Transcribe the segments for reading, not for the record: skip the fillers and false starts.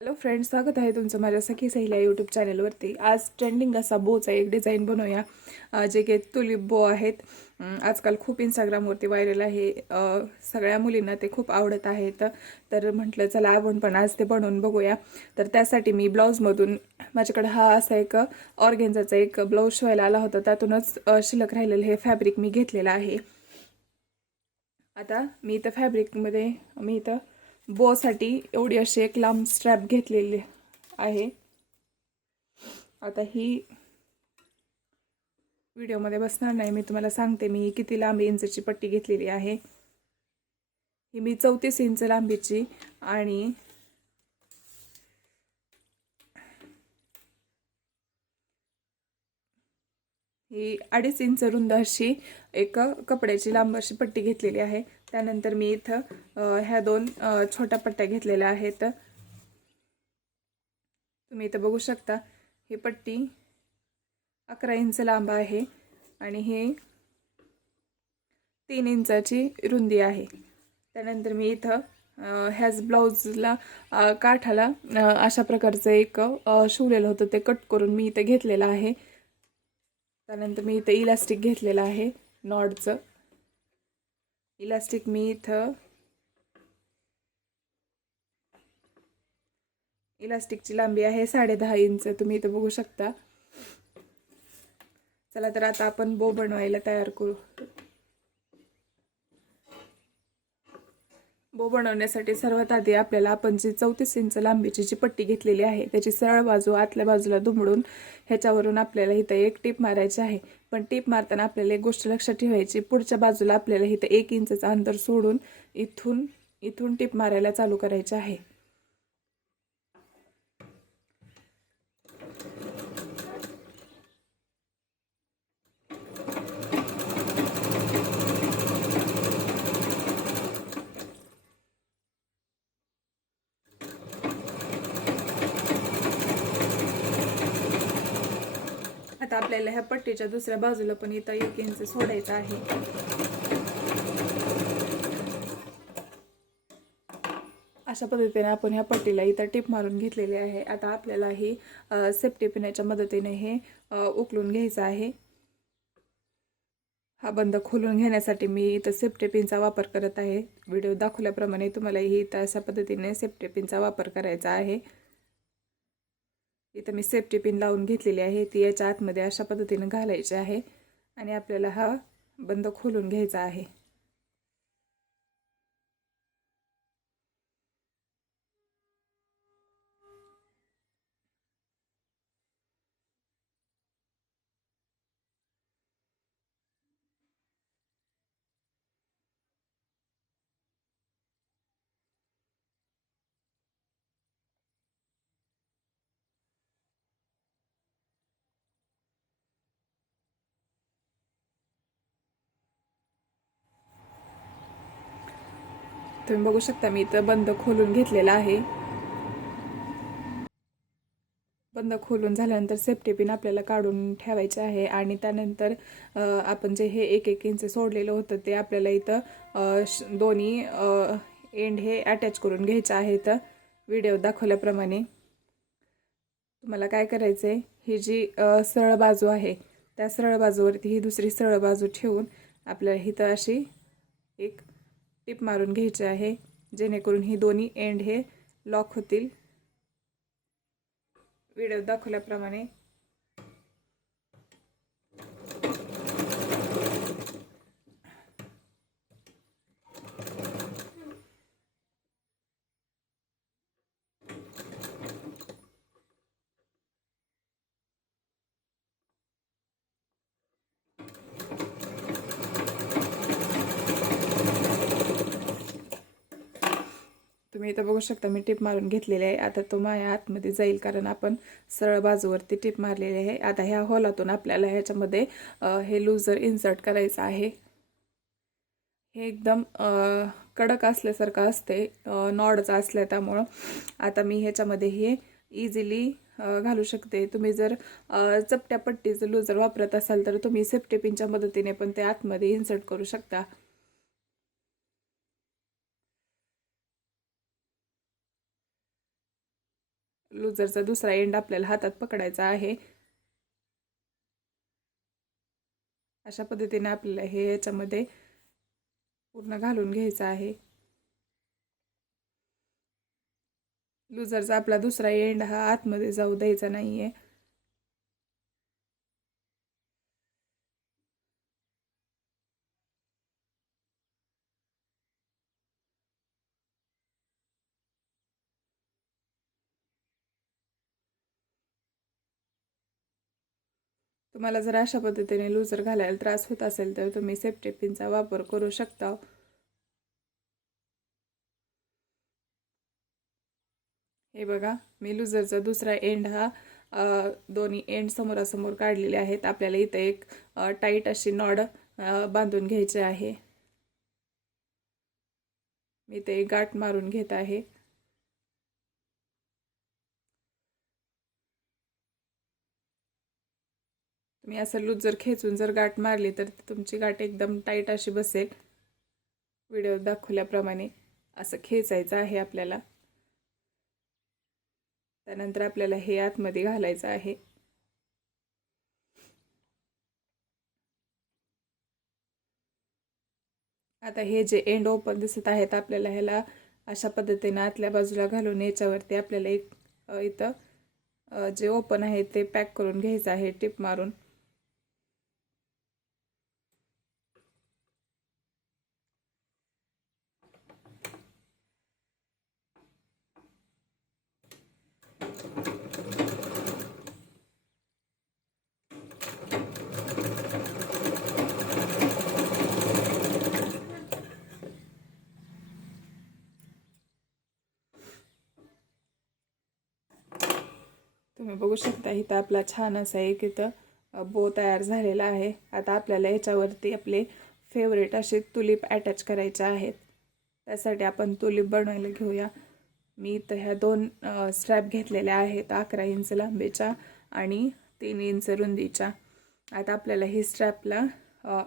Hello friends, स्वागत आहे तुमचं माझ्या सखी सहिला यूट्यूब चॅनलवरती. आज ट्रेंडिंग असा बोचा एक डिझाईन बनवूया, जे की तुलिप बो आहेत. आजकाल खूप इंस्टाग्रामवरती व्हायरल आहे. सगळ्या मुलींना ते खूप आवडत आहेत. तर म्हटलं चला आपण पण आज ते बनवून बघूया. तर त्यासाठी मी ब्लाऊजमधून माझ्याकडे हा असा एक ऑर्गेन्झाचा एक ब्लाऊज शिवायला आला होता. त्यातूनच शिल्लक राहिलेलं हे फॅब्रिक मी घेतलेलं आहे. आता मी इथं फॅब्रिकमध्ये इथं बोसाठी एवढी अशी एक लांब स्ट्रॅप घेतलेली आहे. आता ही व्हिडिओमध्ये बसणार नाही, मी तुम्हाला सांगते मी किती लांब इंचची पट्टी घेतलेली आहे. ही मी 34 इंच लांबीची आणि ही 2.5 इंच रुंद अशी एक कपड्याची लांब अशी पट्टी घेतलेली आहे. त्यानंतर मी इथं ह्या दोन छोट्या पट्ट्या घेतलेल्या आहेत. तुम्ही इथं बघू शकता, ही पट्टी 11 इंच लांब आहे आणि हे 3 इंचाची रुंदी आहे. त्यानंतर मी इथं ह्याच ब्लाऊजला काठाला अशा प्रकारचं एक शिवलेलं होतं, ते कट करून मी इथं घेतलेलं आहे. त्यानंतर मी इथं इलास्टिक घेतलेलं आहे. नॉडचं इलास्टिक मी इथं इलास्टिकची लांबी आहे 10.5 इंच. तुम्ही इथं बघू शकता. चला तर आता आपण बो बनवायला तयार करू. बो बनवण्यासाठी सर्वात आधी आपल्याला आपण जी 34 इंच लांबीची जी पट्टी घेतलेली आहे त्याची सरळ बाजू आतल्या बाजूला दुमडून ह्याच्यावरून आपल्याला इथं एक टीप मारायची आहे. पण टीप मारताना आपल्याला एक गोष्ट लक्षात ठेवायची, पुढच्या बाजूला आपल्याला इथं 1 इंचचं अंतर सोडून इथून टीप मारायला चालू करायची आहे. आता आपल्याला ह्या पट्टीच्या दुसऱ्या बाजूला पण इथं 1 इंच सोडायचं आहे. अशा पद्धतीने आपण ह्या पट्टीला इथं टीप मारून घेतलेली आहे. आता आपल्याला ही सेफ्टी पिनच्या मदतीने हे उकलून घ्यायचं आहे. हा बंद खोलून घेण्यासाठी मी इथं सेफ्टी पिनचा वापर करत आहे. व्हिडिओ दाखवल्याप्रमाणे तुम्हालाही इथं अशा पद्धतीने सेफ्टी पिनचा वापर करायचा आहे. इथं मी सेफ्टी पिन लावून घेतलेली आहे, ती याच्या आतमध्ये अशा पद्धतीने घालायची आहे आणि आपल्याला हा बंद खोलून घ्यायचा आहे. तुम्ही बघू शकता, मी इथं बंद खोलून घेतलेला आहे. बंद खोलून झाल्यानंतर सेफ्टी पिन आपल्याला काढून ठेवायचे आहे आणि त्यानंतर आपण जे हे 1 इंच सोडलेलं होतं ते आपल्याला इथं दोन्ही एंड हे अटॅच करून घ्यायचं आहे. तर व्हिडिओ दाखवल्याप्रमाणे तुम्हाला काय करायचं आहे, ही जी सरळ बाजू आहे त्या सरळ बाजूवरती ही दुसरी सरळ बाजू ठेवून आपल्याला इथं अशी एक टिप मारून घ्यायची आहे, जेणेकरून ही दोन्ही एंड हे लॉक होतील. व्हिडिओ दाखवल्याप्रमाणे तुम्ही इथं बघू शकता, मी टिप मारून घेतलेली आहे. आता तो माझ्या आतमध्ये जाईल, कारण आपण सरळ बाजूवरती टिप मारलेली आहे. आता ह्या होलातून आपल्याला ह्याच्यामध्ये हे लूजर इन्सर्ट करायचं आहे. हे एकदम कडक असल्यासारखं असते, नॉडचं असल्या त्यामुळं. आता मी ह्याच्यामध्ये हे इझिली घालू शकते. तुम्ही जर चपट्या पट्टीचं लूजर वापरत असाल तर तुम्ही सेफ्टी पिनच्या मदतीने पण ते आतमध्ये इन्सर्ट करू शकता. लूजरचा दुसरा एंड आपल्याला हातात पकडायचा आहे. अशा पद्धतीने आपल्याला हे याच्यामध्ये पूर्ण घालून घ्यायचं आहे. लूजरचा आपला दुसरा एंड हा आतमध्ये जाऊ द्यायचा नाहीये. तुम्हाला जर अशा पद्धतीने लूजर घालायला त्रास होत असेल तर तुम्ही सेफ्टी पिनचा वापर करू शकता. हे बघा, मी लूजरचा दुसरा एंड हा दोन्ही एंड समोरासमोर काढलेले आहेत. आपल्याला इथं एक टाईट अशी नॉड बांधून घ्यायची आहे. मी ते गाठ मारून घेत आहे. तुम्ही असं लूजर खेचून जर गाठ मारली तर तुमची गाठ एकदम टाईट अशी बसेल. व्हिडिओ दाखवल्याप्रमाणे असं खेचायचं आहे आपल्याला. त्यानंतर आपल्याला हे आतमध्ये घालायचं आहे. आता हे जे एंड ओपन दिसत आहेत आपल्याला ह्याला अशा पद्धतीने आतल्या बाजूला घालून याच्यावरती आपल्याला एक इथं जे ओपन आहे ते पॅक करून घ्यायचं आहे टिप मारून. तुम्ही बघू शकता इथं आपला छान असा एक इथं बो तयार झालेला आहे. आता आपल्याला याच्यावरती आपले फेवरेट असे तुलीप अटॅच करायचे आहेत. त्यासाठी आपण तुलीप बनवायला घेऊया. मी इथं ह्या 2 स्ट्रॅप घेतलेल्या आहेत 11 इंच लांबीच्या आणि 3 इंच रुंदीच्या. आता आपल्याला ही स्ट्रॅपला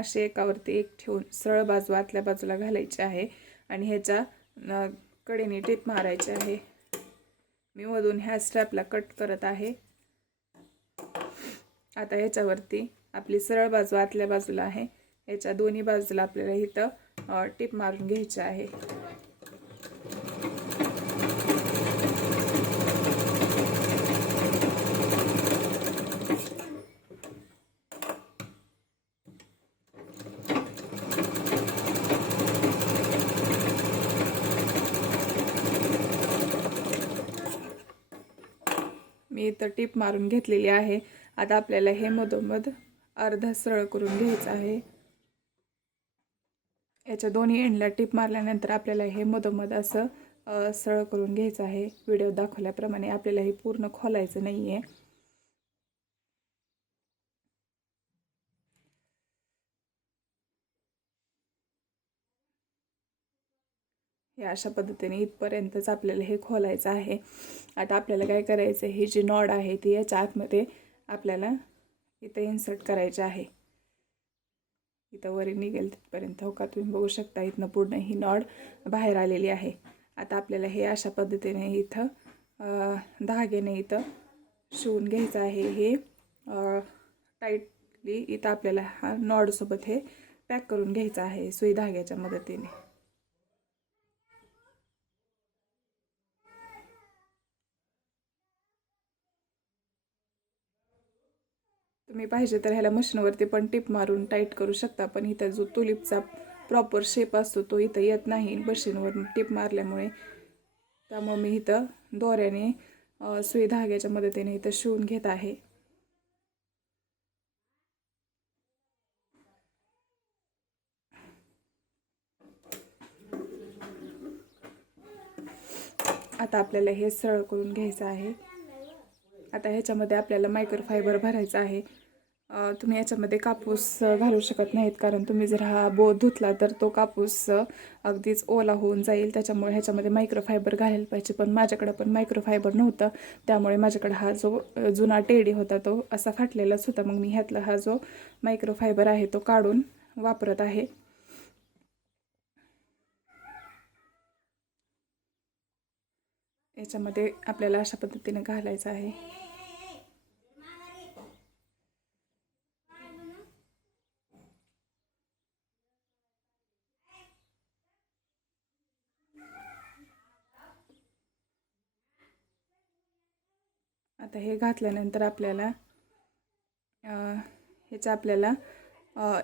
असे एकावरती एक ठेवून सरळ बाजू आतल्या बाजूला घालायची आहे आणि ह्याच्या कडेने टीप मारायची आहे. मी मधून ह्या स्ट्रॅपला कट करत आहे. आता ह्याच्यावरती आपली सरळ बाजू आतल्या बाजूला आहे. याच्या दोन्ही बाजूला आपल्याला इथं टीप मारून घ्यायची आहे. मी इथं टीप मारून घेतलेली आहे. आता आपल्याला हे मधोमध अर्धा सरळ करून घ्यायचं आहे. याच्या दोन्ही एंडला टीप मारल्यानंतर आपल्याला हे मधोमध असं सरळ करून घ्यायचं आहे. व्हिडिओ दाखवल्याप्रमाणे आपल्याला हे पूर्ण खोलायचं नाही आहे. हे अशा पद्धतीने इथपर्यंतच आपल्याला हे खोलायचं आहे. आता आपल्याला काय करायचं, ही जी नॉड आहे ती याच्या आतमध्ये आपल्याला इथं इन्सर्ट करायची आहे. इथं वरी निघेल तिथपर्यंत. हो का, तुम्ही बघू शकता इथनं पूर्ण ही नॉड बाहेर आलेली आहे. आता आपल्याला हे अशा पद्धतीने इथं धाग्याने इथं शिवून घ्यायचं आहे. हे टाईटली इथं आपल्याला हा नॉडसोबत हे पॅक करून घ्यायचं आहे सुई धाग्याच्या मदतीने. तुम्ही पाहिजे तर ह्याला मशीनवरती पण टिप मारून टाईट करू शकता. पण इथं जो तुलिपचा प्रॉपर शेप असतो तो इथं येत नाही मशीनवर टिप मारल्यामुळे. त्यामुळे मी इथं दोऱ्याने सुई धाग्याच्या मदतीने इथं शिवून घेत आहे. आता आपल्याला हे सरळ करून घ्यायचं आहे. आता ह्याच्यामध्ये आपल्याला मायक्रोफायबर भरायचं आहे. तुम्ही याच्यामध्ये कापूस घालू शकत नाहीत, कारण तुम्ही जर हा बो धुतला तर तो कापूस अगदीच ओला होऊन जाईल. त्याच्यामुळे ह्याच्यामध्ये मायक्रोफायबर घालायला पाहिजे. पण माझ्याकडं पण मायक्रोफायबर नव्हतं, त्यामुळे माझ्याकडे हा जो जुना टेडी होता तो असा फाटलेलाच होता. मग मी ह्यातला हा जो मायक्रोफायबर आहे तो काढून वापरत आहे. याच्यामध्ये आपल्याला अशा पद्धतीने घालायचं आहे. आता हे घातल्यानंतर आपल्याला ह्याचं आपल्याला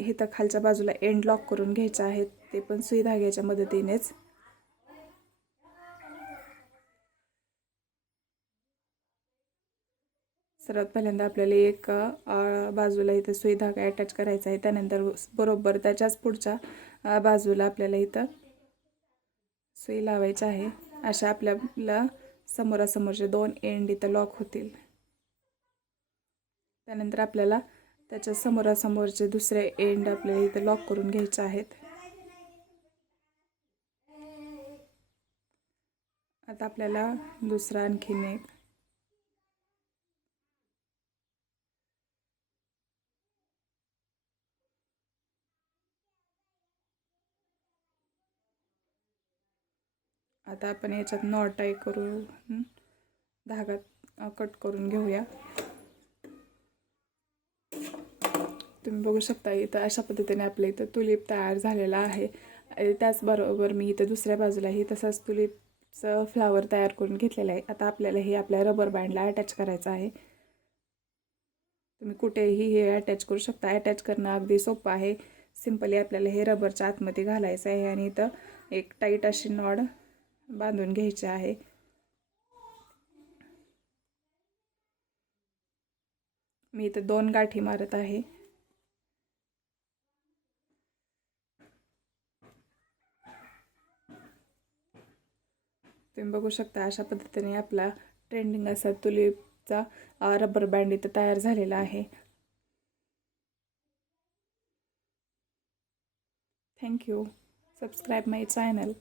इथं खालच्या बाजूला एंड लॉक करून घ्यायचं आहे, ते पण सुई धाग्याच्या मदतीनेच. सर्वात पहिल्यांदा आपल्याला एक बाजूला इथं सुई धागा अटॅच करायचा आहे. त्यानंतर बरोबर त्याच्याच पुढच्या बाजूला आपल्याला इथं सुई लावायची आहे. अशा आपल्याला समोरासमोरचे 2 एंड इथं लॉक होतील. त्यानंतर आपल्याला त्याच्या समोरासमोरचे दुसरे एंड आपल्याला इथं लॉक करून घ्यायचे आहेत. आता आपल्याला दुसरा आणखीन एक आता आपण याच्यात नॉट टाय करून धागा कट करून घेऊया. तुम्ही बघू शकता इथं अशा पद्धतीने आपल्या इथं तुलीप तयार झालेला आहे. त्याचबरोबर मी इथं दुसऱ्या बाजूलाही तसाच तुलीपचं फ्लावर तयार करून घेतलेलं आहे. आता आपल्याला हे आपल्या रबर बँडला अटॅच करायचं आहे. तुम्ही कुठेही हे अटॅच करू शकता. अटॅच करणं अगदी सोपं आहे. सिंपली आपल्याला हे रबरच्या आतमध्ये घालायचं आहे आणि इथं एक टाईट अशी नॉड बांधून घ्यायची आहे. मी इथं 2 गाठी मारत आहे. तुम्ही बघू शकता अशा पद्धतीने आपला ट्रेंडिंग असा तुलीपचा रबर बँड इथं तयार झालेला आहे. Thank you. Subscribe my channel.